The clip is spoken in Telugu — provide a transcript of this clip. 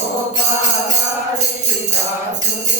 गोपालारी दासुनी